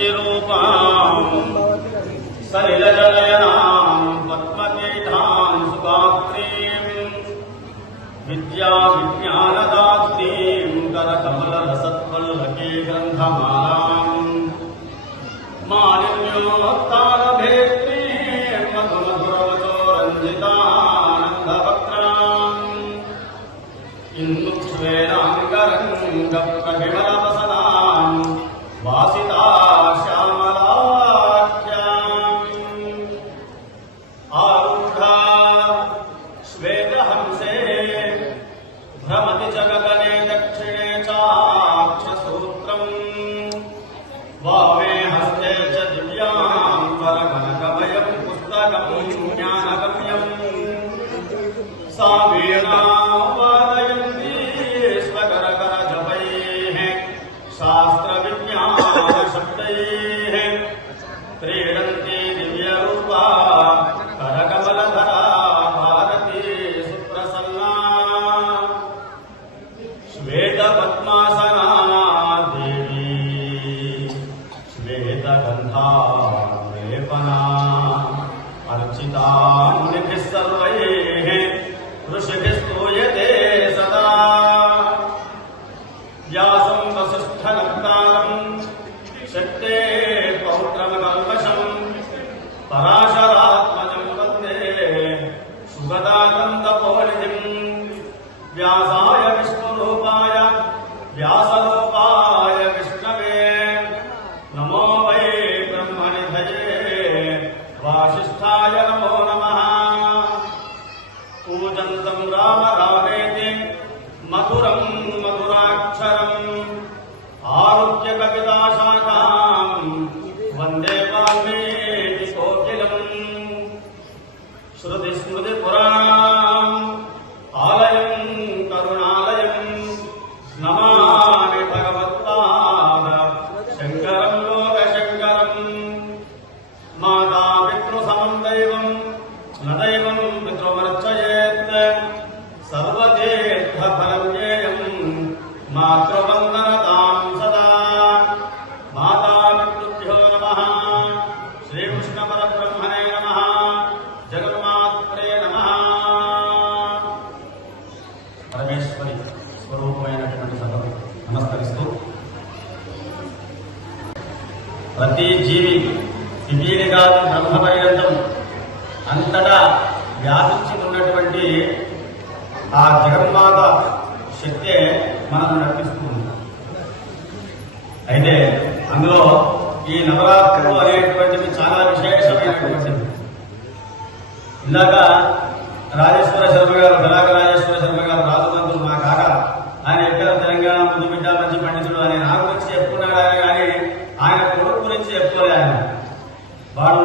शक्तिरूपां सलिलजनयनां पद्मपीठां सुगात्रीं विद्याविज्ञानदात्रीं करकमलरसत्पल्लके ग्रन्थमालां मालिन्योत्तानभेत्रीं मधुमधुरवचोरञ्जितानन्दवक्त्राम् इन्दुक्ष्वेदाङ्गरङ्गप्रविमलवसनां वासिता श्यामलाख्याम् आरूढा श्वेतहंसे भ्रमति जगगणे दक्षिणे चाक्षसूत्रम् वामे हस्ते च दिव्यां वरकनकमयं पुस्तकं ज्ञानगम्यम् सा वीणा वादयन्ती स्वकरकरजपैः शास्त्रविज्ञानशब्दैः क्रीडन्ती दिव्यरूपा करकमलधरा भारती सुप्रसन्ना श्वेतपद्मासना देवी श्वेतगन्धालेपना अर्चिता मुनिभिः सर्वैः ऋषिभिः स्तूयते सदा व्यासं वसिष्ठनप्तारं शक्ते पौत्रमकल्मषं पराशरात्मजं वन्दे सुगदानन्दपोनिधिं व्यासाय विष्णुरूपाय व्यासरूपाय विष्णवे नमो वै ब्रह्मनिधये वासिष्ठाय नमो नमः पूजन्तं राम रामेति मधुरं मधुराक्षरम् आरुह्य कविताशाखां वन्दे वाल्मीकिकोकिलम् श्रुतिस्मृतिपुराणाम् आलयं करुणालयं नमामि भगवत्पाद शङ्करं लोकशङ्करम् माता पितृसमं दैवं न दैवं पितृमर्चयेत् सर्वतीर्थफलं ज्ञेयं मातृवन्दनतां सदा माता पितृभ्यो नमः श्रीकृष्णपरब्रह्मणे नमः जगन्मात्रे नमः పరమేశ్వరి స్వరూపమైనటువంటి సభకు నమస్కరిస్తూ ప్రతి జీవి పిపీలిగాది బ్రహ్మపర్యంతం అంతటా వ్యాపించి ఉన్నటువంటి ఆ జగన్మాత శక్తే మనల్ని నడిపిస్తూ ఉంది. అయితే అందులో ఈ నవరాత్రులు అనేటువంటివి చాలా విశేషమైనటువంటివి. ఇందాక రాజేశ్వర శర్మ గారు ధరాక రాజేశ్వర శర్మ గారు రాజమంత్రులు మా కాక ఆయన ఎక్కడ తెలంగాణ ముందు బిడ్డ మంచి పండితుడు అని నా గురించి చెప్పుకున్నాడు కానీ ఆయన కొడుకు గురించి చెప్పుకోలే. ఆయన వాడు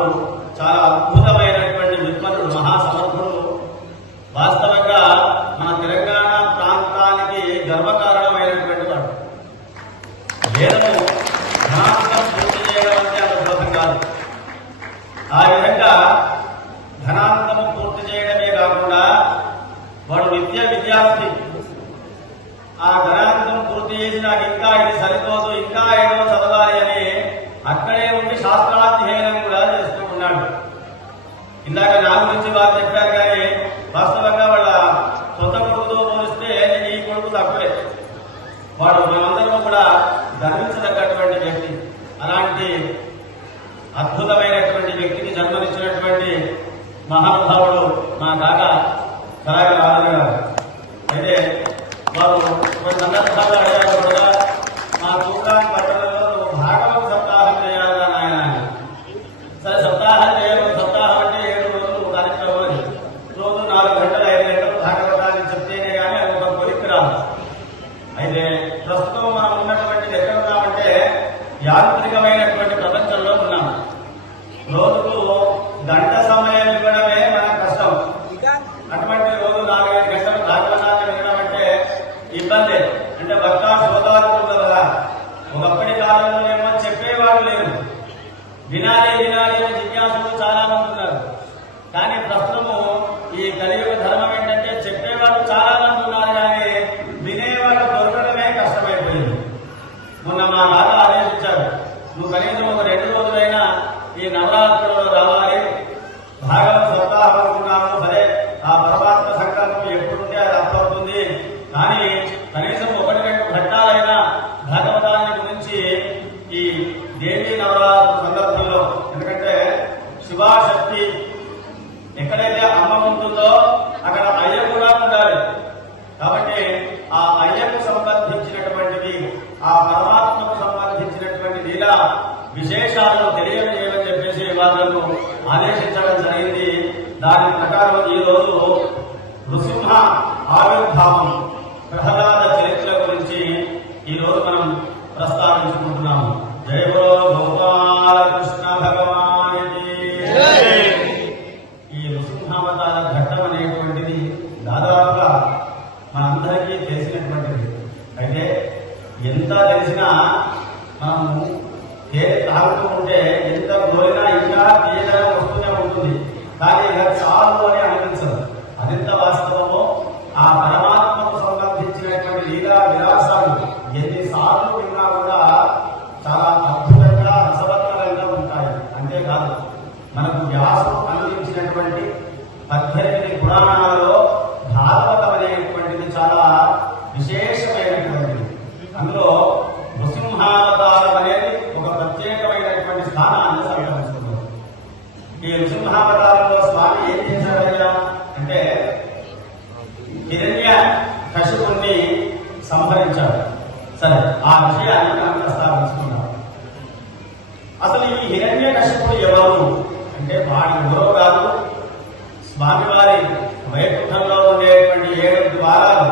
చాలా అద్భుతమైనటువంటి విద్వనుడు, మహాసమర్థుడు. వాస్తవంగా మన తెలంగాణ ప్రాంతానికి గర్వకారణమైనటువంటి వాడు. వేదము ధనాంతం పూర్తి చేయడం అంటే అంత సులభం కాదు. ఆ విధంగా ధనాంతము పూర్తి చేయడమే కాకుండా వాడు విద్యార్థి. ఆ ధనాంతం పూర్తి చేసి నాకు ఇంకా ఇది సరిపోదు, ఇంకా ఏదో చదవాలి అని అక్కడే ఉండి శాస్త్రాధ్యయనం కూడా చేస్తూ ఉన్నాడు. ఇందాక నా గురించి వారు చెప్పారు కానీ వాస్తవంగా వాళ్ళ సొంత కొడుకుతో పోలిస్తే నేను ఈ కొడుకు తక్కువే. వాడు మేమందరం కూడా గర్వించదగ్గటువంటి వ్యక్తి. అలాంటి అద్భుతమైనటువంటి వ్యక్తికి జన్మనిచ్చినటువంటి మహానుభావుడు మా కాక ధరాక రాజు గారు. అయితే వారు కొన్ని సందర్భాల్లో అడిగారు కూడా, మా తూకాన్ పట్టణంలో భాగవత సప్తాహం చేయాలని ఆయన. సరే సప్తాహం చేయడం, సప్తాహం అంటే 7 రోజులు కార్యక్రమం అని. రోజు 4 గంటలు 5 గంటలు భాగవతాన్ని చెప్తేనే కానీ అది ఒక కొలిక్కి రాదు. అయితే ప్రస్తుతం మనం ఉన్నటువంటి ఎక్కడ ఉన్నామంటే యాంత్రికమైనటువంటి ప్రపంచంలో ఉన్నాం. రోజుకు గంట సమయం ఇవ్వడమే మనకు కష్టం. అటువంటి రోజు 4-5 గంటలు భాగవతాన్ని వినడం అంటే ఇబ్బంది. అంటే భక్త శ్రోతాలు కదా. ఒకప్పటి కాలంలో ఏమో చెప్పేవాడు లేదు, వినాలి వినాలి అని జిజ్ఞాసులు చాలా మంది ఉన్నారు. కానీ ప్రస్తుతము ఈ కలియుగ ధర్మం ఏంటంటే చెప్పేవాడు చాలా మంది ఉన్నారు కానీ వినేవాడు దొరకడమే కష్టమైపోయింది. మొన్న మా నాన్న ఆదేశించారు, నువ్వు కనీసం ఒక కానీ కనీసం 1-2 ఘట్టాలైన భాగవతాన్ని గురించి ఈ దేవీ నవరాత్రి సందర్భంలో, ఎందుకంటే శివాశక్తి ఎక్కడైతే అమ్మ ఉంటుందో అక్కడ అయ్య కూడా ఉండాలి. కాబట్టి ఆ అయ్యకు సంబంధించినటువంటివి, ఆ పరమాత్మకు సంబంధించినటువంటి లీలా విశేషాలను తెలియజేయమని చెప్పేసి వాళ్ళను ఆదేశించడం జరిగింది. దాని ప్రకారం ఈ రోజు నృసింహ ఆవిర్భావం, ప్రహ్లాద చరిత్ర గురించి ఈ రోజు మనం ప్రస్తావించుకుంటున్నాము. జయ బోలో గోపాలకృష్ణ భగవానికి. ఈ నృసింహావతార ఘట్టం అనేటువంటిది దాదాపుగా మనందరికీ తెలిసినటువంటిది. అయితే ఎంత తెలిసినా మనము తాగుతూ ఉంటే ఎంత గోలినా ఇంకా తీయదనం వస్తూనే ఉంటుంది. కానీ ఇలా చాలు అని అనిపించదు. అదెంత వాస్తవమో ఆ పరమాత్మకు సంబంధించినటువంటి లీలా విలాసాలు ఎన్నిసార్లు విన్నా కూడా చాలా అద్భుతంగా రసవత్తరంగా ఉంటాయి. అంతేకాదు మనకు వ్యాసుడు అందించినటువంటి 18 పురాణాలలో భాగవతం అనేటువంటిది చాలా విశేషమైనటువంటిది. అందులో నృసింహావతారం అనేది ఒక ప్రత్యేకమైనటువంటి స్థానాన్ని సంతరించుకుంది. ఈ నృసింహావతారంలో స్వామి ఏం చేశాడయ్యా అంటే హిరణ్య కశిపుణ్ణి సంహరించాడు. సరే, ఆ విషయాన్ని మనం ప్రస్తావించుకున్నాం. అసలు ఈ హిరణ్య కశిపుడు ఎవరు అంటే వాడి ఎవరో కాదు, స్వామివారి వైకుంఠంలో ఉండేటువంటి 7 ద్వారాలు,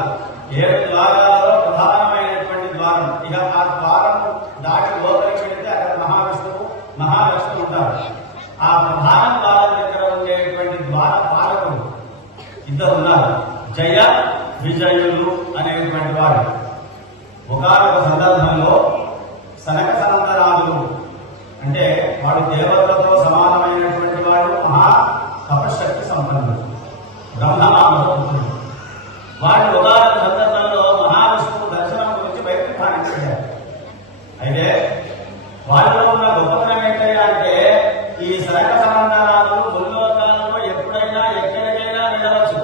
7 ద్వారాలలో ప్రధానమైనటువంటి ద్వారం. ఇక ఆ ద్వారం దాటి లోపలికి వెళితే అక్కడ మహావిష్ణువు, మహాలక్ష్మి ఉంటారు. ఆ ప్రధాన ద్వారం దగ్గర ఉండేటువంటి ద్వార పాలకులు 2 ఉన్నారు, జయ విజయులు అనేటువంటి వారు. ఒకనొక సందర్భంలో సనక సనందనాథులు అంటే వాడు దేవతలతో సమానమైనటువంటి వాడు, మహా తపశక్తి సంపన్నుడు, బ్రహ్మమామడు. వాడు ఒకనొక సందర్భంలో మహావిష్ణువు దర్శనం గురించి వైకుంఠానికి వెళ్ళారు. అయితే వాళ్ళలో ఉన్న గొప్పతనం ఏంటంటే అంటే ఈ సనక సనందనాథులు ముల్లోకాలలో ఎప్పుడైనా ఎక్కడికైనా వెళ్ళవచ్చు.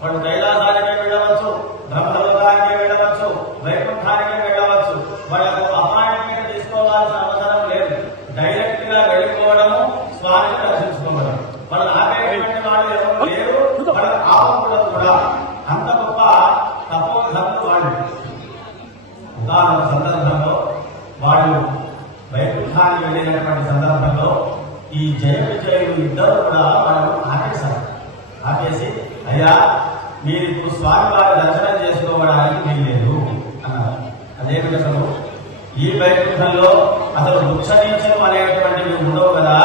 వాడు కైలాసానికి వెళ్ళవచ్చు, బ్రహ్మలోకానికి వెళ్ళవచ్చు, వైకుంఠానికి వెళ్ళవచ్చు. వాళ్ళకు అపాయింట్మెంట్ తీసుకోవాల్సిన అవసరం లేదు. డైరెక్ట్ గా వెళ్ళిపోవడము, స్వామిని దర్శించుకోవడం. వాళ్ళు ఆపేటువంటి వాళ్ళు ఎవరు లేరు, వాళ్ళ ఆపకూడదు కూడా. అంత గొప్ప తపోధనులు వాళ్ళు. ఉదాహరణ సందర్భంలో వాళ్ళు వైకుంఠానికి వెళ్ళినటువంటి సందర్భంలో ఈ జయ విజయులు 2 కూడా వాళ్ళు ఆపేశారు. ఆపేసి అయ్యా మీరు ఇప్పుడు స్వామివారి దర్శనం చేసుకోవడానికి వీల్లేదు అన్నారు. అదేమిటి అసలు ఈ వైకుంఠంలో అసలు వృక్షనీచం అనేటువంటివి ఉండవు కదా,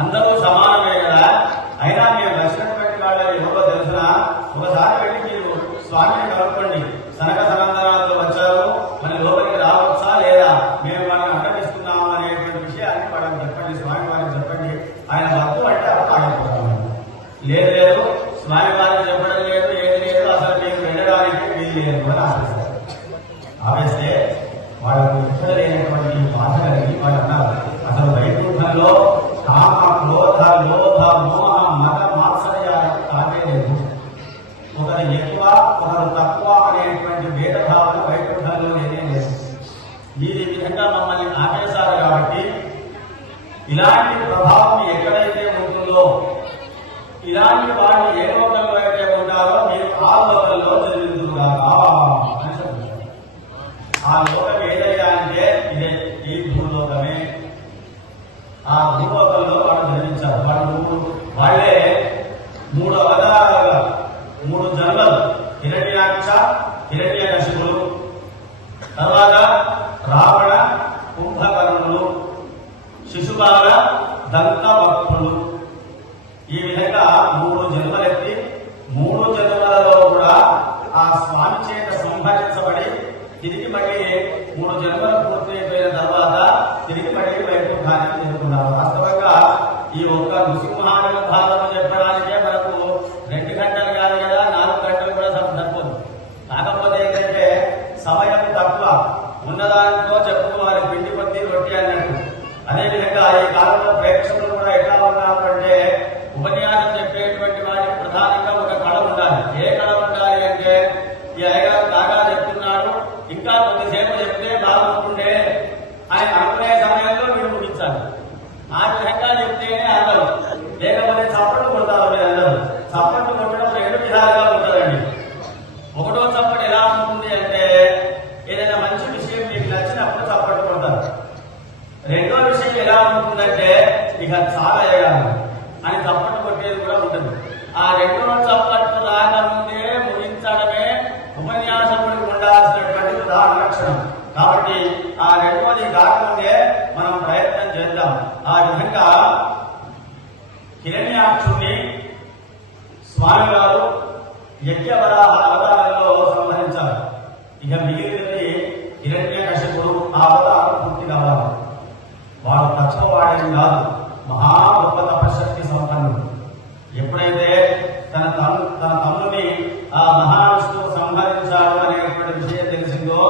అందరూ సమానమే కదా. అయినా మీరు దర్శనటువంటి వాళ్ళ ఎవరో తెలిసిన ఒకసారి వెళ్ళి మీరు స్వామిని కనుక్కోండి. సనక సనందనాథులు వచ్చారు, మన లోపలికి రావచ్చా లేదా, మేము వాళ్ళని అడ్డగిస్తున్నాము అనేటువంటి విషయాన్ని వాళ్ళకి చెప్పండి, స్వామి వారికి చెప్పండి. ఆయన వద్దు అంటే ఆగిపోతాము. లేదు లేదు, స్వామి వారికి చెప్పడం లేదు, ఏది లేదు, అసలు మీకు వెళ్ళడానికి వీలు లేదు అని ఆపేస్తారు. ఆపేస్తే వాళ్ళకు ఎక్కడ లేనటువంటి బాధ కలిగి వాళ్ళు అన్నారు, అసలు వైకుంఠంలో కామ క్రోధ లోభ మోహ మత మాత్సర్యాలకు తాగే లేదు. ఒకరు ఎక్కువ ఒకరు తక్కువ అనేటువంటి భేదభావాలు వైకుంఠంలో లేనే లేదు. ఈ విధంగా మమ్మల్ని ఆపేశారు కాబట్టి ఇలాంటి ప్రభావం ఎక్కడైతే ఉంటుందో, ఇలాంటి వాళ్ళు ఏ లోకంలో అయితే ఉంటారో మీరు ఆ లోకంలో జరుగుతుందారా అని చెప్తారు. ఆ లోకం ఏదైనా అంటే ఇదే, ఈ భూలోకమే. ఆ భూలోకంలో వాళ్ళు జన్మించారు. వాళ్ళే 3 అవతారాలుగా 3 జన్మలు, హిరణ్యాక్ష, హిరణ్యకశిపులు, తర్వాత రావణ కుంభకర్ణులు, శిశుపాల దంతభక్తులు. ఈ విధంగా 3 జన్మలెత్తి 3 జన్మలలో కూడా ఆ స్వామి చేత సంహరించబడి తిరిగి మళ్ళీ 3 జన్మలు పూర్తయిపోయిన తర్వాత తిరిగి మళ్ళీ వైకుంఠానికి చేరుకున్నారు. వాస్తవంగా ఈ ఒక్క నృసింహానుభావం చెప్పడానికే మనకు 2 గంటలు కాదు కదా, 4 గంటలు కూడా సరిపోదు. కాకపోతే ఏంటంటే సమయం తక్కువ, ఉన్నదానితో చెప్పుకోవాలి, పిండి కొద్ది రొట్టి అన్నట్టు. అదేవిధంగా ఈ కాలంలో ప్రేక్షకులు కూడా ఎట్లా ఉన్నారు అంటే ఉపన్యాసం చెప్పేటువంటి వాటికి ప్రధానంగా ఒక కళ ఉండాలి. ఏ కళ ఉండాలి అంటే ఈ అయ్యగారు చాలా వేయాలి అని చప్పట్లు కొట్టేది కూడా ఉంటుంది. ఆ రెండవ చప్పట్లు రాకముందే ముగించడమే ఉపన్యాసకుడికి ఉండాల్సినటువంటి ప్రధాన లక్షణం. కాబట్టి ఆ రెండవది కాకముందే మనం ప్రయత్నం చేద్దాం. ఆ విధంగా హిరణ్యాక్షుణ్ణి స్వామి వారు యజ్ఞవరాహ అవతారంలో సంహరించారు. ఇక మిగిలినది హిరణ్యకశిపుడు ఆ అవతారం పూర్తి కావాలి. వాడు తక్కువ వాడేది కాదు, మహా గొప్ప తపశక్తి సంపన్నుడు. ఎప్పుడైతే తన తమ్ముని ఆ మహావిష్ణువు సంహరించాడు అనేటువంటి విషయం తెలిసిందో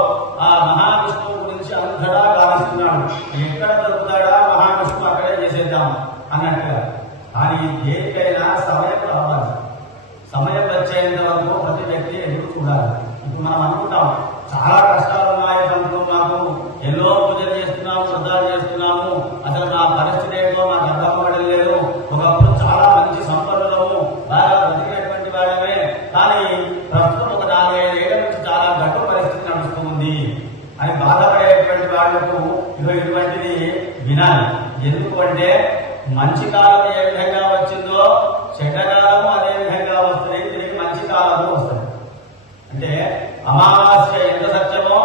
ఆ మహావిష్ణువు గురించి అంతటా గాలిస్తున్నాడు. ఎక్కడ దొరుకుతాడా మహావిష్ణువు అక్కడే చేసేద్దాం అన్నట్టుగా. కానీ దేనికైనా సమయం రావాలి. సమయం వచ్చేంత వరకు ప్రతి వ్యక్తి ఎదురు చూడాలి. ఇప్పుడు మనం అనుకుంటాం చాలా కష్టాలు ఉన్నాయి సంతో, మాకు ఎన్నో పూజలు చేస్తున్నాము, వృద్ధాలు చేస్తున్నాము, అసలు నా పరిస్థితి ఏంటో నాకు అర్థం అవ్వడం లేదు. ఒకప్పుడు చాలా మంచి సంపన్నులము, బాగా బతికినటువంటి వాళ్ళమే, కానీ ప్రస్తుతం ఒక 4-5 ఏళ్ల నుంచి చాలా గడ్డు పరిస్థితి నడుస్తుంది అని బాధపడేటువంటి వాళ్లకు ఇటువంటిది వినాలి. ఎందుకు అంటే మంచి కాలం ఏ విధంగా వచ్చిందో చెడ్డకాలము అదే విధంగా వస్తుంది, తిరిగి మంచి కాలము వస్తుంది. అంటే అమావాస్య ఎంత సత్యమో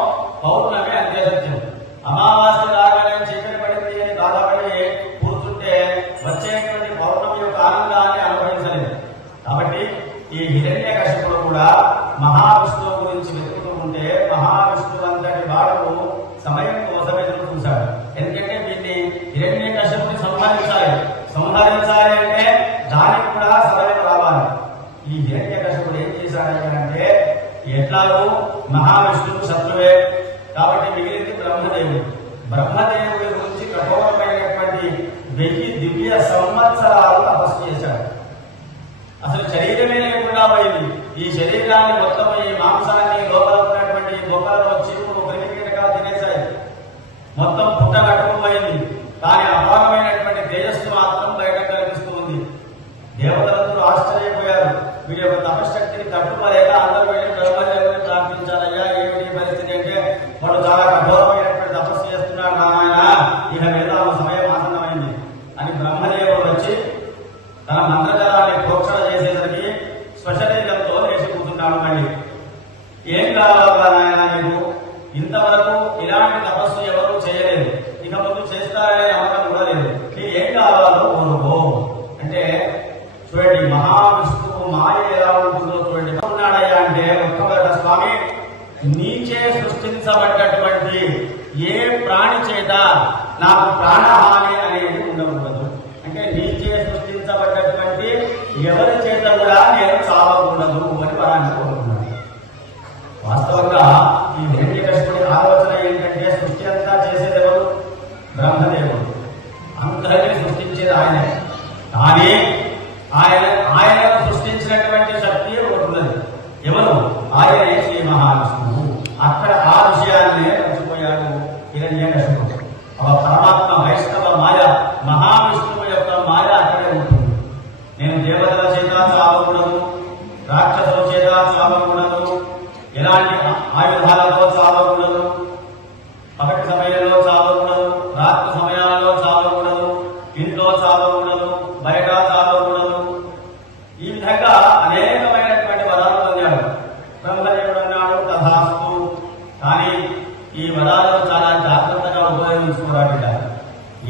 పౌర్ణమి అంతే సత్యం. అమావాస్య రాగానే చీకటి పడింది అని బాధపడి కూర్చుంటే వచ్చేటువంటి పౌర్ణమి యొక్క ఆనందాన్ని అనుభవించలేదు. కాబట్టి ఈ హిరణ్యకశిపుడు కూడా మహావిష్ణువు గురించి వెతుకుతూ ఉంటే మహావిష్ణువు అంతటి వాడు సమయం కోసం ఎదురు చూశాడు. ఎందుకంటే వీటిని హిరణ్యకశిపుని సంహరించాలి అంటే దానికి కూడా సమయం రావాలి. ఈ హిరణ్యకశిపుడు ఏం చేశాడంటే ఎట్లాగూ మహావిష్ణువు శత్రువే కాబట్టి మిగిలింది బ్రహ్మదేవుడి గురించి కఠోరమైనటువంటి 1000 దివ్య సంవత్సరాలు తపస్సు చేశాడు. అసలు శరీరమే లేకుండా పోయింది. ఈ శరీరాన్ని మొత్తం ఈ మాంసాన్ని లోపల ఉన్నటువంటి బొక్కలలో చిరుపులు క్రిమికీటకాలు తినేశాయి. మొత్తం పుట్ట కట్టుకుపోయింది. కానీ అపారమైనటువంటి తేజస్సు మాత్రం బయట కనిపిస్తూ ఉంది. దేవతలందరూ ఆశ్చర్యపోయారు. వీడి యొక్క తపశక్తిని తట్టుకోలేక అందరూ వెళ్ళి బ్రహ్మదేవుని ప్రార్థించాలయ్యా, ఏమిటి పరిస్థితి అంటే వాడు చాలా కఠోరమైనటువంటి తపస్సు చేస్తున్నాడు నాయన, ఇక వేదాలు సమయం ఆసన్నమైంది అని బ్రహ్మదేవుడు వచ్చి తన మంత్రజలాన్ని ప్రోక్షణ చేసేసరికి స్వశరీరంతో లేచి కూర్చున్నాడు. మళ్ళీ ఏం కావాలా నాయన నీకు? ఇంతవరకు ఇలాంటి తపస్సు ఎవరూ చేయలేదు, ఇక ముందు చేస్తారనే నమ్మకం కూడా లేదు. నీకు ఏం కావాలో కోరుకో అంటే చూడండి మహావిష్ణువు మాయ ఎలా ఉంటుందో చూడండి. ఉన్నాడయ్యా అంటే ఒక్కగట స్వామి నీచే సృష్టించబడ్డటువంటి ఏ ప్రాణి చేత నాకు ప్రాణహాని అనేది ఉండకూడదు. అంటే నీచే సృష్టించబడ్డటువంటి ఎవరి చేత కూడా నేను చావకూడదు అని వరాన్ని కోరుకున్నాను. వాస్తవంగా ఈ హిరణ్యకశిపుడి ఆలోచన ఏంటంటే సృష్టి అంతా చేసేది ఎవరు? బ్రహ్మదేవుడు. అందరినీ సృష్టించేది ఆయనే. కానీ ఆయన సృష్టించినటువంటి శక్తి ఒకటి ఉన్నది. ఎవరు? ఆయనే శ్రీ మహావిష్ణువు. అక్కడ ఆ విషయాన్ని మర్చిపోయాడు హిరణ్యకశిపుడు. పరమాత్మ వైష్ణవ మాయ, మహావిష్ణువు యొక్క మాయ అక్కడే ఉంటుంది. నేను దేవతల చేత చావకూడదు, రాక్షసుల చేత చావకూడదు, ఎలాంటి ఆయుధాలతో చావకూడదు, పగటి సమయంలో చావకూడదు, రాత్రి సమయాలలో చావకూడదు, ఇంట్లో చావకూడదు, బయట చావకూడదు. ఈ విధంగా అనేకమైనటువంటి వరాలు పొందాడు. బ్రహ్మదేవుడు అన్నాడు తథాస్తు. కానీ ఈ వరాలను చాలా జాగ్రత్తగా ఉపయోగించుకోవడానికి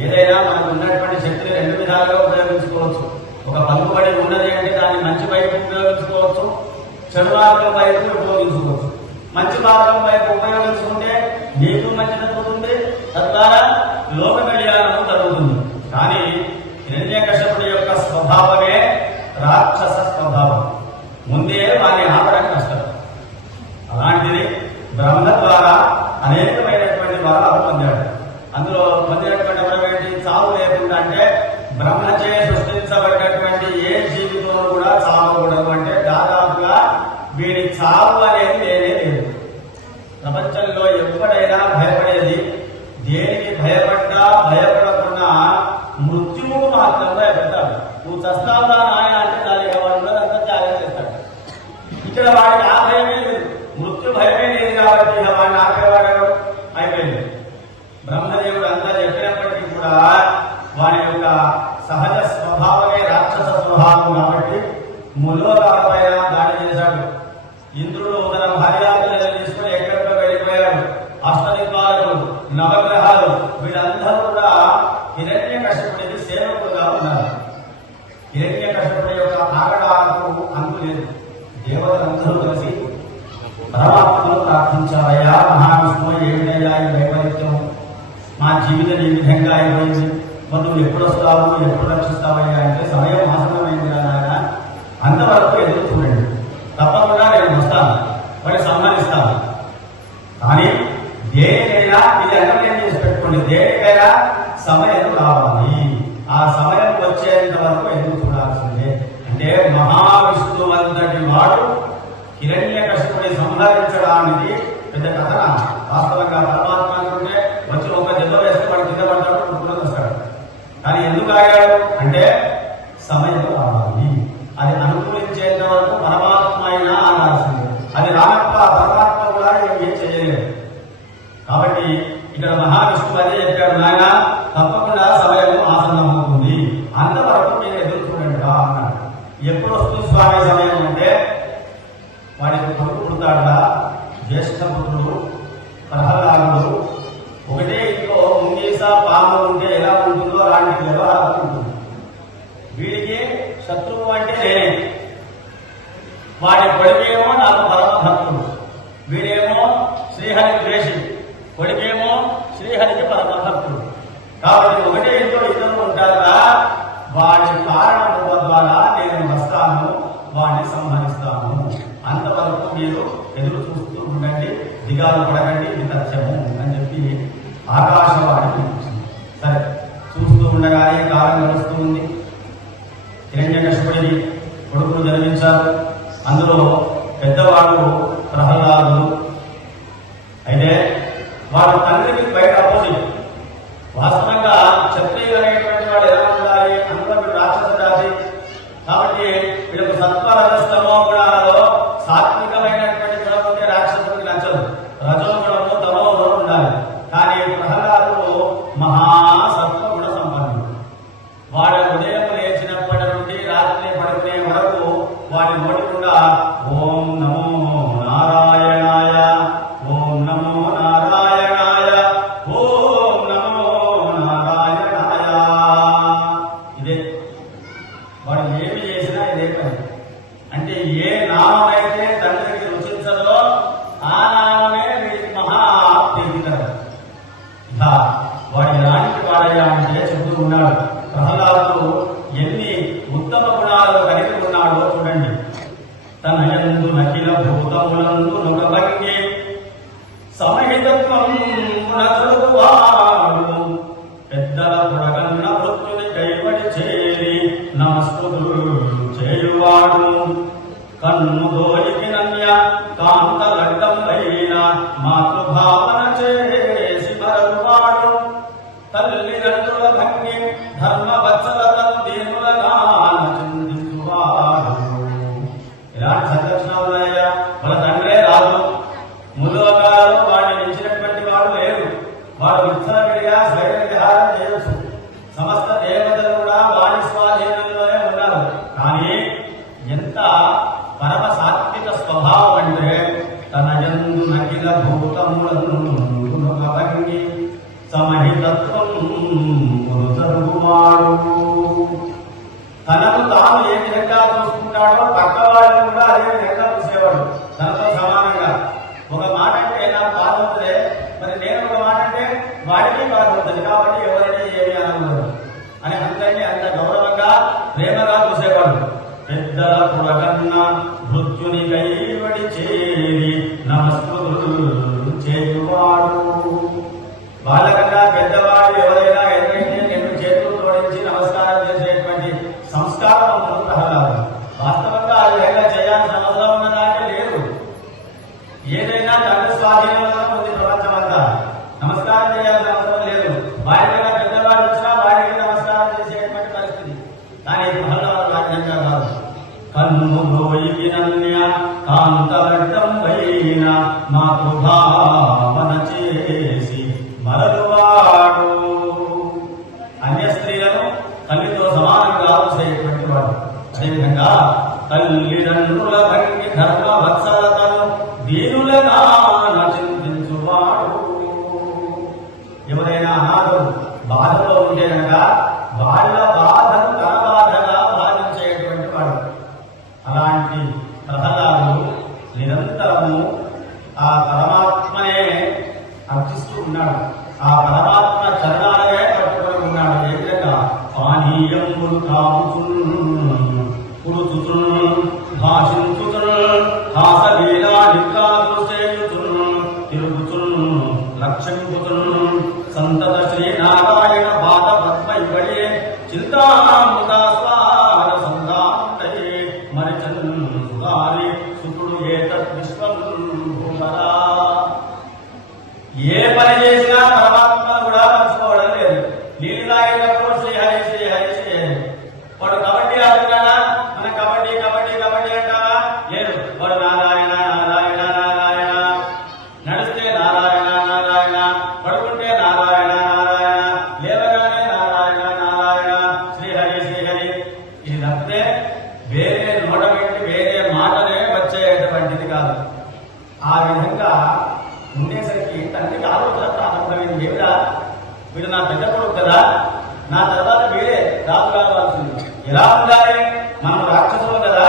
ఏదైనా మనకు ఉన్నటువంటి శక్తిని 2 విధాలుగా ఉపయోగించుకోవచ్చు. ఒక పలుకుబడి ఉన్నది అంటే దాన్ని మంచి వైపు ఉపయోగించుకోవచ్చు, చెడు మార్గం వైపు ఉపయోగించుకోవచ్చు. మంచి మార్గం వైపు ఉపయోగించుకుంటే నీకు మంచి జరుగుతుంది, తద్వారా లోక కళ్యాణం జరుగుతుంది. కానీ హిరణ్యకశిపుడి యొక్క స్వభావమే రాక్షస స్వభావం. ముందే వారిని ఆపడం కష్టం. అలాంటిది బ్రహ్మ ద్వారా అనేకమైనటువంటి వరాలు పొందాడు. అందులో పొందినటువంటి వరం ఏంటి? చావు లేకుండా. అంటే బ్రహ్మచే సృష్టించబడినటువంటి ఏ జీవితం కూడా చావకూడదు. అంటే దాదాపుగా వీడి చావు అనేది లేనే లేదు. ప్రపంచంలో ఎప్పుడైనా భయపడేది దేనికి భయపడ్డా భయపడకుండా మృత్యువుకు మాత్రం భయపడతాడు. నువ్వు చస్తావుదా నాయన అంటే దానికి వాడు ఉన్నదంతా త్యాగం చేస్తాడు. ఇక్కడ వాడికి ఆ భయమే లేదు, మృత్యు భయమే లేదు. కాబట్టి ఇక వాడిని ఆపేవాడు అయిపోయింది. బ్రహ్మదేవుడు అంతా చెప్పినప్పటికీ కూడా వాడి యొక్క ప్రార్థించావయ్యా మహావిష్ణువు, ఏమిటయ్యా ఈ వైపరీత్యం, మా జీవితం ఈ విధంగా అయిపోయింది, మరి నువ్వు ఎప్పుడు వస్తావు, ఎప్పుడు రక్షిస్తావయ్యా అంటే సమయం ఆసన్నమైంది నాయన, అంతవరకు ఎదురు చూడండి, తప్పకుండా నేను వస్తాను, మరి సన్మానిస్తాను. కానీ దేనికైనా ఇది అండర్లైన్ చేసి పెట్టుకోండి, దేనికైనా సమయం రావాలి, ఆ సమయం వచ్చేంత వరకు ఎదురు చూడాల్సిందే. అంటే మహావిష్ణువు అంతటి వాడు హిరణ్యకశిపుని సంహరించడానికి పెద్ద కథన. వాస్తవంగా పరమాత్మ అనుకుంటే వచ్చి ఒక దెబ్బ వేస్తే వాడు కింద పడతాడు, పుట్టుకుని వస్తాడు. కానీ ఎందుకు ఆగాడు అంటే సమయం రావాలి, అది అనుకూలించేంత వరకు పరమాత్మ అయినా ఆగాల్సిందే. అది రానప్ప పరమాత్మ కూడా ఏం చేయలేదు. కాబట్టి ఇక్కడ మహావిష్ణువు అదే చెప్పాడు, నాయన తప్పకుండా సమయం ఆసన్నమవుతుంది, అంతవరకు నేను ఎదురు చూడండి రా అన్నాడు. ఎప్పుడు వస్తుంది స్వామి సమయం అంటే వాడికి కొడుకు పుడతాడా, జ్యేష్ఠ పుత్రుడు ప్రహ్లాదుడు, ఒకటే ఇంట్లో ముంగీస పాము ఉంటే ఎలా ఉంటుందో అలాంటి వ్యవహారం ఉంటుంది. వీడికి శత్రువు అంటే నేనే, వాడి కొడుకేమో నాకు పరమ భక్తుడు, వీడేమో శ్రీహరి ద్వేషి, కొడుకేమో శ్రీహరికి పరమ భక్తుడు. కాబట్టి ఒకటే ఇంట్లో ఇద్దరు ఉంటారా, వాడి కారణం ద్వారా నేను వస్తాను, వాడిని సంహరిస్తాను, అంతవరకు మీరు ఎదురు చూస్తూ ఉండండి, దిగాలు పడకండి, ఇది సత్యము అని చెప్పి ఆకాశవాణి వినిపించింది. సరే, చూస్తూ ఉండగానే కాలం గడుస్తూ ఉంది. హిరణ్యకశిపుడికి కొడుకును జన్మించారు. అందులో పెద్దవాడు ప్రహ్లాదుడు. అయితే వాడు తండ్రికి బయట అపోజిట్. వాస్తవంగా క్షత్రియులు అనేటువంటి వాడు ఎలా ఉండాలి, అందులో వీడు రాక్షస జాతి కాబట్టి వీళ్ళకు సత్వరజస్తమో గుణాలలో సాత్వికమైనటువంటి గుణం ఉంటే రాక్షసుడికి నచ్చదు, రజో గుణము తమో గుణం ఉండాలి. కానీ ప్రహ్లాదుడు మహాసత్వ గుణ సంపన్నుడు. వాడు ఉదయం లేచినప్పటి నుండి రాత్రి పడుకునే వరకు వాడి నోటికుండా ఓం నమో నారాయణాయ, ఓం నమో నారాయణాయ, ఓం నమో నారాయణాయ, ఇదే వాడు ఏమి చేసినా ఇదే పని. అంటే ఏ నామం అయితే తండ్రికి రుచించదో ఆ నామమే వీడికి మహా ప్రీతికరం. ఇలా వాడు ఎలాంటి వాడయ్యా అంటే చెబుతూ ఉన్నాడు. ప్రహ్లాదుడు ఎన్ని ఉత్తమ గుణాలు కలిగి ఉన్నాడో చూడండి. తన యందు నకిల భూతములందు నుగభంగి సమహితత్వం గుణచలువాడు, పెద్దల పుడగన్న వృత్తుని కైవడి చేరి నమస్కృతులు చేయువాడు, కన్ను దోలికినన్య కాంతలడ్డం అయిన మాతృభావన చేసి మరలువాడు, తల్లిదండ్రుల భంగి ధర్మ వత్సలతను దీనులగా చిందించువాడు. ఇలాంటి సందర్శనాలు ఉన్నాయా? వాళ్ళ తండ్రే రాదు, ములోకాలలో వాడిని మించినటువంటి వాడు లేరు. వాడు విచ్చలవిడిగా స్వయం విహారం చేయొచ్చు. సమస్త దేవతలు కూడా వాడి స్వాధీనంలోనే ఉన్నారు. కానీ ఎంత పరమ సాత్విక స్వభావం అంటే తన యందు నకిల భూతములను భంగి సమహితత్వం జరుగువాడు. తనకు తాను ఏ విధంగా చూసుకుంటాడో పక్క వాళ్ళని కూడా అదే విధంగా చూసేవాడు, తనతో సమానంగా. ఒక మాట అంటే నాకు బాధ అవుతుంది, మరి నేను ఒక మాట అంటే వాడికి బాధ అవుతుంది, కాబట్టి ఎవరైనా ఏమి అనకూడదు అని అందరినీ అంత గౌరవంగా ప్రేమగా చూసేవాడు. పెద్దల పుడగన్న మృత్యుని కైవడి చేరి నమస్కృతులు చేయువాడు. వాళ్ళకన్నా పెద్దవాడు ఎవరైనా ఎదురైతే రెండు చేతులు తోడించి నమస్కారం చేసేటువంటి సంస్కారం ఉంటుంది ప్రహ్లాదు. వాస్తవంగా ఆ విధంగా చేయాల్సిన అవసరం ఉన్నదానికి లేదు. ఏదైనా తండ్రి స్వాధీనంలో ఉంది ప్రపంచం అంతా, నమస్కారం చేయాల్సిన అవసరం లేదు. వారికన్నా పెద్దవాడు వచ్చినా వారికి నమస్కారం చేసేటువంటి పరిస్థితి. కానీ ప్రహ్లాదు రాజ్యంగా కాదు. కన్ను లోయికినన్య కాంతలడ్డం వైన మాతృభావన చేసి మరలువాడు. అన్య స్త్రీలను తల్లితో సమానంగా చూసేటువంటి వాడు. అదేవిధంగా తల్లిదండ్రుల భంగి ధర్మ వత్సలతను దీనులగా చింతించువాడు. ఎవరైనా అనాథులు బాధలో ఉంటే కనుక వాళ్ళ బాధను తన బాధగా భావించేటువంటి వాడు. అలాంటి ప్రహ్లాదుడు నిరంతరము ఆ పరమా అర్చిస్తూ ఉన్నాడు. ఆ పరమాత్మ చరణాలనే పట్టుకొని ఉన్నాడు. ఏ విధంగా పానీయములు కాపుచున్ భాషించుచున్ హాసలీలా నిద్రాదుసేయుచున్ తిరుగుచున్ లక్ష్యంకుచున్ సంతత శ్రీనారాయణ పాద పద్మయుగళే చింతామృతాస్వార సంధాంతయే మరిచన్ సుగారి సుతుడు ఏతత్ విశ్వం భూమరా. ఏ పని చేసినా పరమాత్మ కూడా మర్చిపోవడం లేదు. నీళ్ళు తాగేటప్పుడు శ్రీహరి శ్రీహరి శ్రీహరి. వాడు కబడ్డీ ఆడుతున్నాడా? మన కబడ్డీ కబడ్డీ కబడ్డీ అంటారా? లేదు. వాడు నారాయణ నారాయణ నారాయణ, నడిస్తే నారాయణ నారాయణ, పడుకుంటే నారాయణ నారాయణ, లేవగానే నారాయణ నారాయణ, శ్రీహరి శ్రీహరి. ఇది తప్పితే వేరే నోట పెట్టి వేరే మాటలే వచ్చేటువంటిది కాదు. ఆ విధంగా ఉండేసరికి తండ్రికి ఆలోచన ప్రారంభమైంది. ఏమిరా, వీడు నా పెద్ద కొడుకు కదా, నా తర్వాత వీడే రాజు కావాల్సింది. ఎలా ఉండాలి? మనం రాక్షసులు కదా,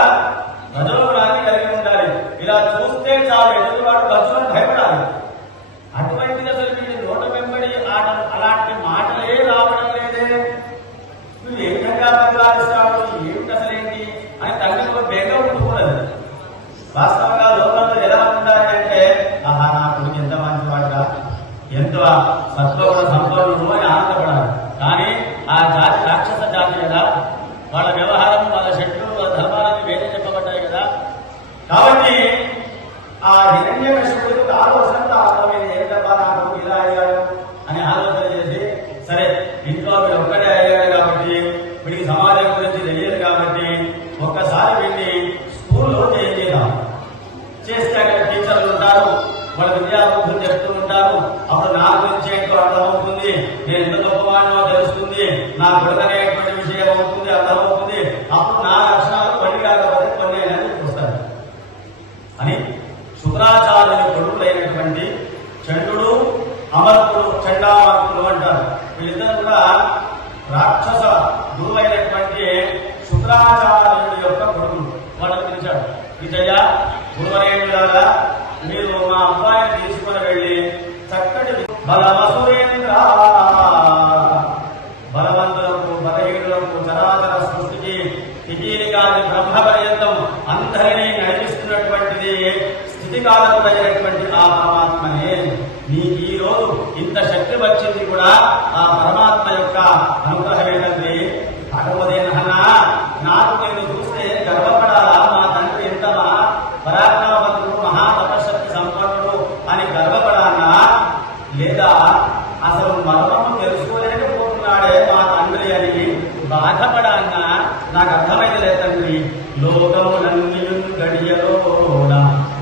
రజోగుణాన్ని కలిగి ఉండాలి. ఇలా చూస్తే చాలు ఎదురువాడు ఖర్చులను భయపడాలి. అటువంటిది అసలు వీడి నోట వెంబడి అలాంటి మాటలే రావడం లేదే. వీడు ఏ విధంగా పరిపాలిస్తాడు, ఏమిటి అసలేంటి అని తండ్రికి బేగ ఉంటున్నది. వాస్తవంగా లోకంలో ఎలా ఉండాలి అంటే, ఆహా నా కొడుకు ఎంత మంచివాడుగా, ఎంత సత్వగుణ సంపన్నుడు అని ఆనందపడాలి. కానీ ఆ జాతి రాక్షస జాతి కదా, వాళ్ళ వ్యవహారం, వాళ్ళ శక్తులు, వాళ్ళ ధర్మాలని వేరే చెప్పబడ్డాయి కదా. కాబట్టి ఆ హిరణ్యకశిపుడికి ఆలోచన అర్థమైంది. ఏంటబ్బా నా కొడుకు ఇలా అయ్యాడు అని ఆలోచన చేసి, సరే ఇంట్లో వీడు ఒక్కడే అయ్యాడు కాబట్టి, వీడికి సమాజం గురించి తెలియదు కాబట్టి, ఒక్కసారి వీడిని స్కూల్లో చేంజ్ చేద్దాం. చేస్తే అక్కడ టీచర్లు ఉంటారు, వాళ్ళ విద్యాబుద్ధులు చెప్తూ ఉంటారు. అప్పుడు నా గురించి ఏంటో అర్థమవుతుంది, నేను ఎంత గొప్పవాడినో తెలుస్తుంది, నా కొడుకు అనేటువంటి విషయం అవుతుంది, అర్థమవుతుంది. అప్పుడు నా లక్షణాలు కొన్ని కాకపోతే కొన్ని అనేది చూస్తారు అని శుక్రాచార్యుని కొడుకులైనటువంటి చండుడు, అమర్కుడు, చండామర్కుడు అంటారు. వీళ్ళిద్దరు కూడా రాక్షస గురువైనటువంటి శుక్రాచార్యుడి యొక్క కొడుకులు. వాళ్ళని పిలిచాడు. విజయ గురువరేణులారా, మీరు మా అబ్బాయిని తీసుకుని వెళ్ళి చక్కటి బలవసురేంద్ర, బలవంతులకు బలహీనులకు చరాచర సృష్టికి స్థితికాది బ్రహ్మ పర్యంతం అందరినీ నడిపిస్తున్నటువంటిది స్థితికాలకుడైనటువంటి ఆ పరమాత్మనే. నీకు ఈ రోజు ఇంత శక్తి వచ్చింది కూడా ఆ పరమాత్మ యొక్క అనుగ్రహమేనండి. అటువదేనన్నా, నాకు నేను చూస్తే గర్వపడాలా, మా తండ్రి ఎంత పరాక్రమవంతుడు, మహాతపశక్తి సంపన్నుడు అని గర్వపడానా, లేదా అసలు మర్మము తెలుసుకోలేకపోతున్నాడే మా తండ్రి అని బాధపడానా? నాకు అర్థమైందిలే తండ్రి. లోకములన్నీ గడియలోన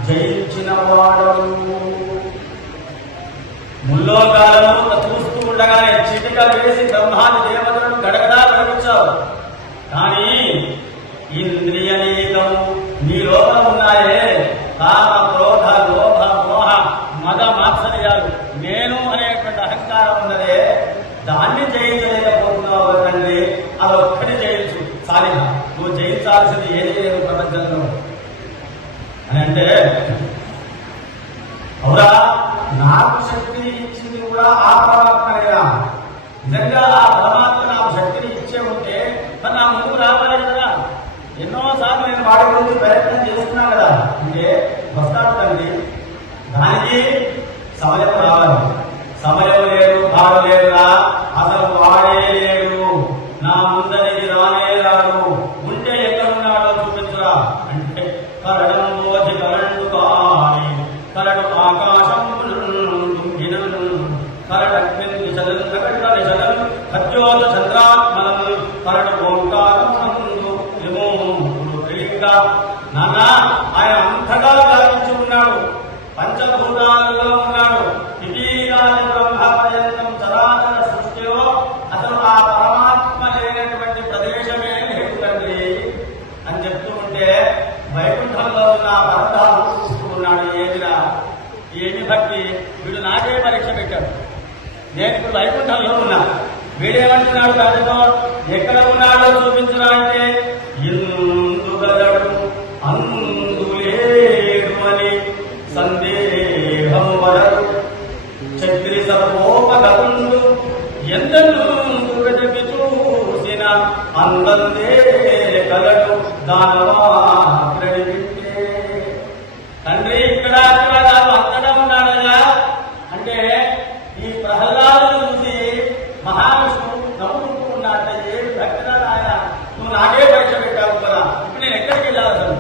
జయించిన వాడవు, ముల్లోకాలను చూస్తూ ఉండగానే చిటిక వేసి బ్రహ్మాది దేవతలను గడగడా గడిపించావు. కానీ ఇంద్రియనీకము నీ లోపల ఉన్నాయే, కామ క్రోధ లోభ మోహ మద మాత్సర్యాలు, నేను అనేటువంటి అహంకారం ఉన్నదే, దాన్ని జయించలేకపోతున్నావు తండ్రి. అదొక్కటి జయించు సాలిన. నువ్వు జయించాల్సింది ఏది లేదు ప్రపంచంలో అని అంటే, అవురా నాకు శక్తిని ఇచ్చింది కూడా ఆ పరమాత్మనేనా? నిజంగా ఆ పరమాత్మ నాకు శక్తిని ఇచ్చే ఉంటే మరి నా ముందుకు రావాలి కదా. ఎన్నోసార్లు నేను వాడి గురించి ప్రయత్నం చేస్తున్నా కదా. అంటే వస్తాడు తండ్రి, దానికి సమయం రావాలి. సమయం లేదు, భావం లేదురా, అసలు వాడే లేడు, నా ముందరికి రానే రాడు, ఉంటే ఎక్కడున్నాడో చూపించురా అంటే, కరడం రోజు కరండు కాని కరడు ఆకాశం కరడగ్ని నిశలం కరడ నిశలం ఖద్యోత చంద్రాత్మలం కరడు ఓంకారం నాన్న. ఆయన అంతగా వ్యాపించి ఉన్నాడు, పంచభూతాలలో ఉన్నాడు. ఇటీగాలి బ్రహ్మ పర్యంతం చరాచర సృష్టిలో అసలు ఆ పరమాత్మ లేనటువంటి ప్రదేశమే లేదు తండ్రి అని చెప్తూ ఉంటే, వైకుంఠంలో ఉన్న పరధాలు చూస్తూ ఉన్నాడు. ఏమిరా, ఏమి భక్తి, వీడు నాకే పరీక్ష పెట్టాడు. నేను ఇప్పుడు వైకుంఠంలో ఉన్నా, వీడేమంటున్నాడు తండ్రితో, ఎక్కడ ఉన్నాడో చూపించురా అంటే, ఎందుగలడు అందులేడు అని సందేహం వరకు తండ్రి ఇక్కడ అక్కడ కాదు అంతటా ఉన్నాడయ్యా అంటే ఈ ప్రహ్లాదుని చూసి మహావిష్ణువు నవ్వుకుంటూ ఉన్నాట. ఏడు భక్తుడా ఆయన నువ్వు నాకే పరీక్ష పెట్టావు కదా, ఇప్పుడు నేను ఎక్కడికి వెళ్ళాలి అసలు?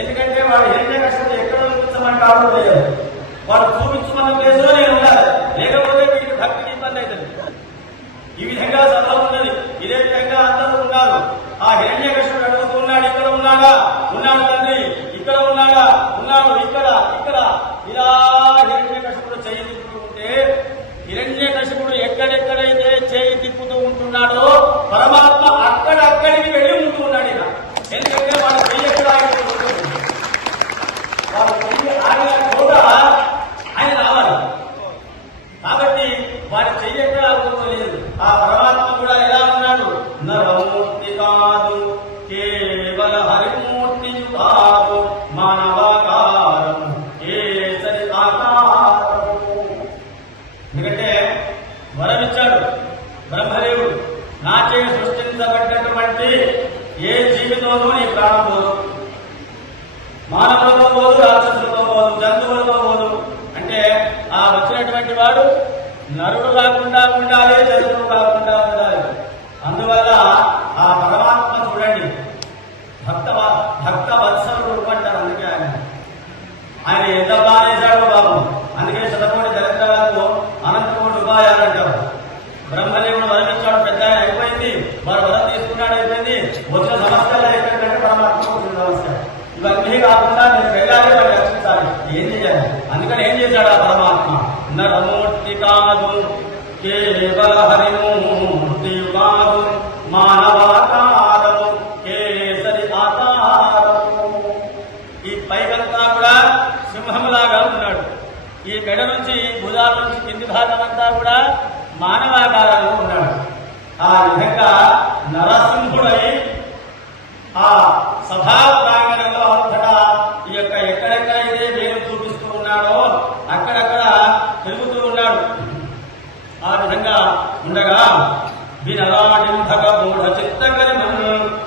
ఎందుకంటే వాడు హిరణ్య కష్టం ఎక్కడ చూపించమంటాడు లేదు, వాడు చూపించమన్న ప్లేసులో నేను ఉండాలి, లేకపోతే వీడికి భక్తికి ఇబ్బంది అవుతుంది. ఈ విధంగా సభ ఉన్నది. ఇదే విధంగా అందరూ ఉన్నారు. ఆ హిరణ్య కృష్ణుడు అడుగుతూ ఉన్నాడు, ఇక్కడ ఉన్నాడా? ఉన్నాడు తండ్రి. ఇక్కడ ఉన్నాడా? ఉన్నాడు. ఇక్కడ ఇక్కడ ఇలా హిరణ్య కృష్ణుడు చేయి తిప్పుతూ ఉంటే హిరణ్య కృష్ణుడు ఎక్కడెక్కడైతే చేయి తిప్పుతూ ఉంటున్నాడో పరమాత్మ అక్కడికి వెళ్ళి ఉంటూ ఉన్నాడు. ఇలా ఎందుకంటే వాళ్ళ చెయ్యి ఎక్కడ వాళ్ళ చెయ్యి ఆగిన చోట ఆయన రావాలి కాబట్టి వాడి చెయ్యి ఎక్కడ ఆగుతుందో లేదు. ఆ పరమాత్మ కూడా ఎలా ఉన్నాడు? నరమూర్తి కాదు, కేవల హరిమూర్తి కాదు, మానవాకారం కేసరి ఆకారం. ఎందుకంటే వరమిచ్చాడు బ్రహ్మదేవుడు, నాచే సృష్టించబడ్డటువంటి ఏ జీవితంలో నీ ప్రాణం పోదు, మానవులతో పోదు, రాక్షసులతో పోదు, జంతువులతో పోదు. అంటే ఆ వచ్చినటువంటి వాడు నరుడు కాకుండా ఉండాలి, జంతువులు కాకుండా ఉండాలి. అందువల్ల ఆ పరమాత్మ చూడండి భక్త వత్సలుడు అంటారు. అందుకే ఆయన ఎంత బాగా చేశాడో బాబు. అందుకే శతకోటి దరిద్రాలకు అనంతకోటి ఉపాయాలు అంటారు. బ్రహ్మదేవుడు వరమిచ్చాడు, పెద్ద అయిపోయింది, వారు వరం తీసుకున్నాడు, అయిపోయింది. వచ్చిన సమస్యలు ఎక్కడికంటే పరమాత్మ వచ్చిన సమస్య ఇవన్నీ కాకుండా నేను వెళ్ళాలి, వాడు రక్షించాలి, ఏం చేయాలి? అందుకని ఏం చేశాడు ఆ పరమాత్మ? నరమూర్తి కాదు, కేవల హరిమూర్తి కాదు, మానవాకారము కేసరి ఆకారము. ఈ పైకంతా కూడా సింహంలాగా ఉన్నాడు. ఈ మెడ నుంచి భుజాల నుంచి కింది భాగం అంతా కూడా మానవాకారంలో ఉన్నాడు. ఆ విధంగా నరసింహుడై ఆ సభా ప్రాంగణంలో అంతటా ఈ యొక్క ఎక్కడెక్కడైతే వేలు చూపిస్తూ ఉన్నాడో అక్కడక్కడ తిరుగుతూ ఉన్నాడు. ఆ విధంగా ఉండగా వినరాడింభక మూఢ చిత్తకరిమన్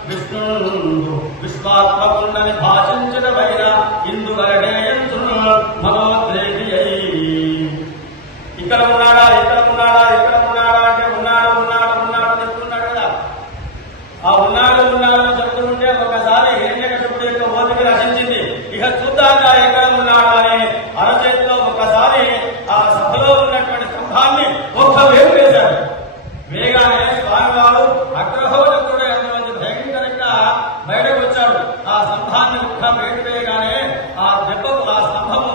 విష్ణుండు విశ్వాత్మకుండని భాషించిన వైన ఇందుగలడేయంతును మనోద్రేకి అయి. ఇక్కడ ఉన్నాడా, ఇక్కడ ఉన్నాడా, ఇక్కడ ఉన్నాడా అంటే ఉన్నాడు ఉన్నాడు ఉన్నాడు చెప్తున్నాడు కదా. ఆ ఉన్నాడు ఉన్నాడు చెప్తూ ఉంటే ఒకసారి హిరణ్యకశిపుడి యొక్క ఓపిక నశించింది. ఇక చూద్దాక ఎక్కడ ఉన్నాడు అని అరచేతిలో ఒకసారి ఆ సభలో ఉన్నటువంటి స్తంభాన్ని ఒక్క వేలు వేశాడు. వేగానే స్వామివారు అగ్రహోదకుడు ఎంతమంది భయంకరంగా బయటకు వచ్చాడు. ఆ స్తంభాన్ని ఒక్క వేటు వేయగానే ఆ దెబ్బకు ఆ స్తంభము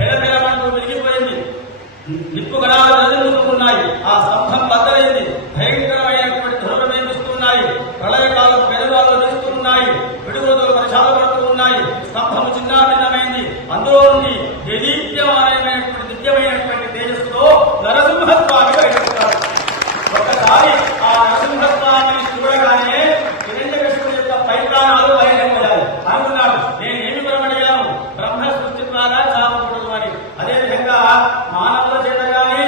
హెలహెలమంటూ విరిగిపోయింది. నిప్పు గణాలు నదులుకున్నాయి. ఆ స్తంభం బద్దలైంది. భయంకరమైనటువంటి ధృవం వేపిస్తున్నాయి. ప్రళయకాలం పెదవాళ్ళు వేస్తున్నాయి. పిడుగులతో వర్షాలు పడుతూ ఉన్నాయి. స్తంభము చిన్నాభిన్నమైంది. అందులో నుండి దేదీప్యమానమైనటువంటి దివ్యమైనటువంటి తేజస్సుతో నరసింహస్వామి బయటపడ్డాడు. ఒక్కసారి ఆ నరసింహస్వామిని చూడగానే హిరణ్యకశిపుడి యొక్క పైకాణాలు బయటపోయాయి. అనుకున్నాడు, నేనేమి పరమడిగాను, బ్రహ్మ సృష్టి ద్వారా చావకూడదు అని. అదేవిధంగా మానవుల చేత గాని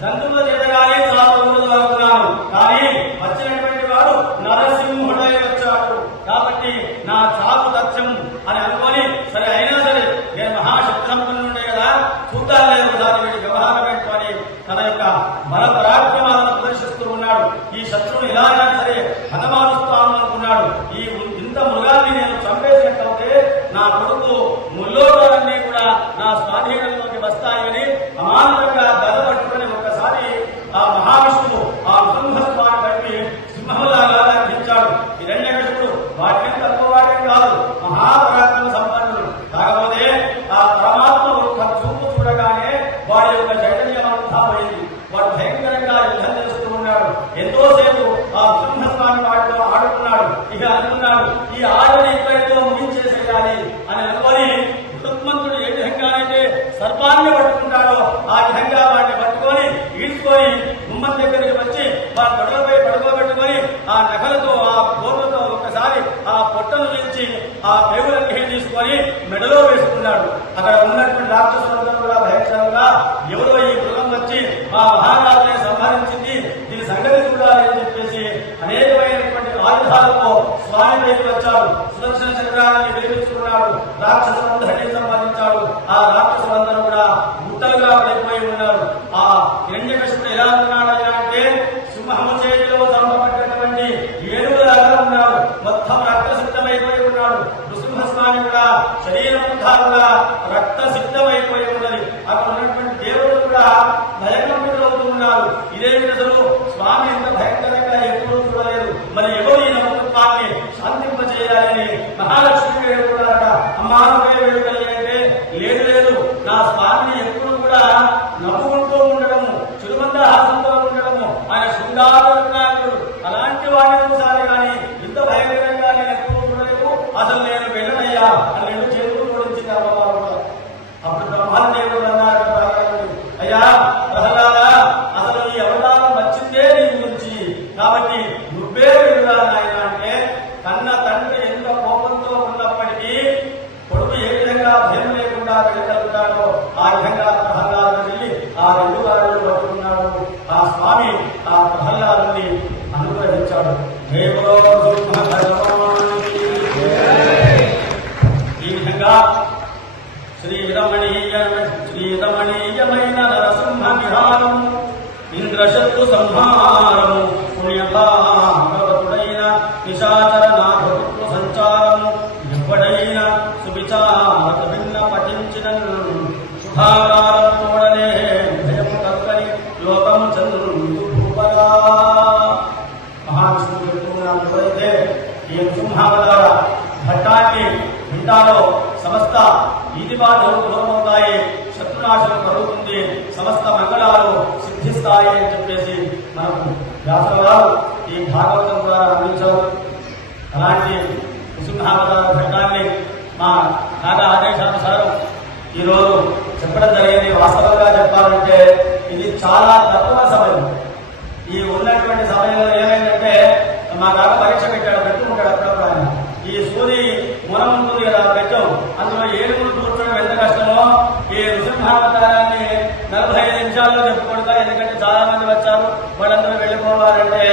జంతువుల చేత గాని చావకూడదు అనుకున్నాను. కానీ వచ్చినటువంటి వాడు నరసింహుడై వచ్చాడు కాబట్టి నా చావు తథ్యం అని అనుకొని సరే అయినా సరే నేను మహాశక్తి సంపన్నుండే కదా, చూద్దాం లేదు ఒకసారి వీడి వ్యవహారం పెట్టుకొని తన యొక్క బల పరాక్రమాలను ప్రదర్శిస్తూ ఉన్నాడు. ఈ శత్రువుని ఇలా అయినా సరే హతమారుస్తాను అనుకున్నాడు. ఈ ఇంత మృగాన్ని నేను చంపేసినట్లయితే నా కొడుకు ముల్లోకాలన్నీ కూడా నా స్వాధీనంలోకి వస్తాయని అమాంతంగా గద పట్టుకుని ఒక్కసారి ఆ మహావిష్ణువు ఆ నృసింహస్వామి బట్టి సింహంలాగా ధరించాడు. హిరణ్యకశిపుడు వాటిని తక్కువ వాటిని కాదు, మహాపరాక్రమ సంపన్నుడు. కాకపోతే ఆ పరమాత్మ ఒక్క చూపు చూడగానే వాడి యొక్క చైతన్యం అంతా పోయింది. వాడు భయంకరంగా యుద్ధం చేస్తూ ఉన్నాడు. ఎంతోసేపు ఆ సింహస్వామి వాటితో ఆడుకున్నాడు. ఇక అనుకున్నాడు, ఈ ఆటని ఇక్కడితో ముగించేసేయాలి అని అనుకొని రుక్మంతుడు ఏ విధంగానైతే సర్పాన్ని పట్టుకుంటాడో ఆ విధంగా వాటిని పట్టుకొని ఈడ్చుకొని గుమ్మం దగ్గరికి వచ్చి వారి గొడవపై పడుకోబెట్టుకొని ఆ నగలతో ఆ గోర్లతో ఒకసారి ఆ పొట్టను పిలిచి ఆ పేగులన్నీ తీసుకొని మెడలో వేసుకున్నాడు. అక్కడ ఉన్నటువంటి రాక్షసులందరూ కూడా భయంకరంగా ఎవరో ఈ మృగం వచ్చి మా మహారాజుని సంహరించింది, దీని సంగతి చూడాలి అని చెప్పేసి అనేకమైనటువంటి ఆయుధాలతో స్వామి పైకి వచ్చాడు. సుదర్శన చక్రాన్ని వేపించుకున్నాడు. రాక్షసులందరినీ సంపాదించాడు. ఆ రాక్షసులందరూ కూడా గుట్టలుగా పడిపోయి ఉన్నారు. ఆ హిరణ్యకశిపుడు ఎలా ఉన్నాడు అంటే సింహము చేతిలో చంపబడినటువంటి ఏనుగులాగా ఉన్నాడు. మొత్తం రక్తసిద్ధమైపోయి ఉన్నాడు. నృసింహస్వామి కూడా శరీరం అంతా కూడా రక్తసిద్ధమైపోయి ఉన్నది. అక్కడ ఉన్నటువంటి దేవుడు కూడా భయంకరులవుతూ ఉన్నారు. ఇదే అసలు స్వామి ఎంత భయంకరంగా ఎప్పుడూ చూడలేదు. మరి ఎవరు ఈ నమ్మకాన్ని శాంతింపజేయాలని మహాలక్ష్మి వేడుకున్నారట. అమ్మానుడే వేడుకలు అంటే లేదు లేదు, నా స్వామిని ఎప్పుడు కూడా నవ్వుకుంటూ ఉండడము, చురుమందహాసంతో ఉండడము, ఆయన శృంగారుడు. అలాంటి వాడిని చూసాలి కానీ ఇంత భయంకరంగా నేను ఎప్పుడు చూడలేదు. అసలు నేను వెళ్ళనయ్యా అని రెండు చేతులు జోడించింది అమ్మవారు. అప్పుడు బ్రహ్మదేవుడు అన్నారు, అయ్యా ప్రహ్లాద, అసలు ఈ అవతారం వచ్చిందే నీ గురించి, కాబట్టి నువ్వే వెళ్ళురా నాయన అంటే కన్న తండ్రి ఎంత కోపంతో ఉన్నప్పటికీ కొడుకు ఏ విధంగా భయం లేకుండా వెళ్ళగలుగుతాడో ఆ విధంగా ప్రహ్లాదుడు వెళ్ళి ఆ రెండు వారులు పట్టుకున్నాడు. ఆ స్వామి ఆ ప్రహ్లాదుని అనుగ్రహించాడు. ఈ విధంగా శ్రీరమణీయమైన నరసింహ విహారము, ఇంద్రశత్రు సంహారము, పుణ్యభాగవతుడైన నిశాచర నాభపుత్ర సంచారము, ఎవ్వడైన సువిచారత భిన్న పఠించిన శుభాకారతోడనే భయము కక్కని లోకము చంద్రు భూపదా. మహావిష్ణువు చెప్తున్నాడు, ఎవరైతే ఈ నృసింహావతార ఘట్టాన్ని వింటారో సమస్త ఈది బాధలు దూరమవుతాయి, శత్రునాశనం కలుగుతుంది, సమస్త మంగళాలు సిద్ధిస్తాయి అని చెప్పేసి మనకు వ్యాసుల వారు ఈ భాగవతం ద్వారా అందించారు. అలాంటి నృసింహావతార ఘట్టాన్ని మా కాక ఆదేశానుసారం ఈరోజు చెప్పడం జరిగింది. వాస్తవంగా చెప్పాలంటే ఇది చాలా తక్కువ సమయం. ఈ ఉన్నటువంటి సమయంలో ఏమైందంటే మా కాక పరీక్ష పెట్టాడు, పెట్టుకుంటాడు అప్పుడప్పుడు ఆయన. ఈ సూది మూలం ఉంటుంది కదా పెట్టాం, అందులో ఏడుగురు కూర్చోవడం ఎంత కష్టమో ఈ నృసింహావతారాన్ని 45 నిమిషాల్లో చెప్పుకుంటా. ఎందుకంటే చాలా మంది వచ్చారు, వాళ్ళందరూ వెళ్ళిపోవాలంటే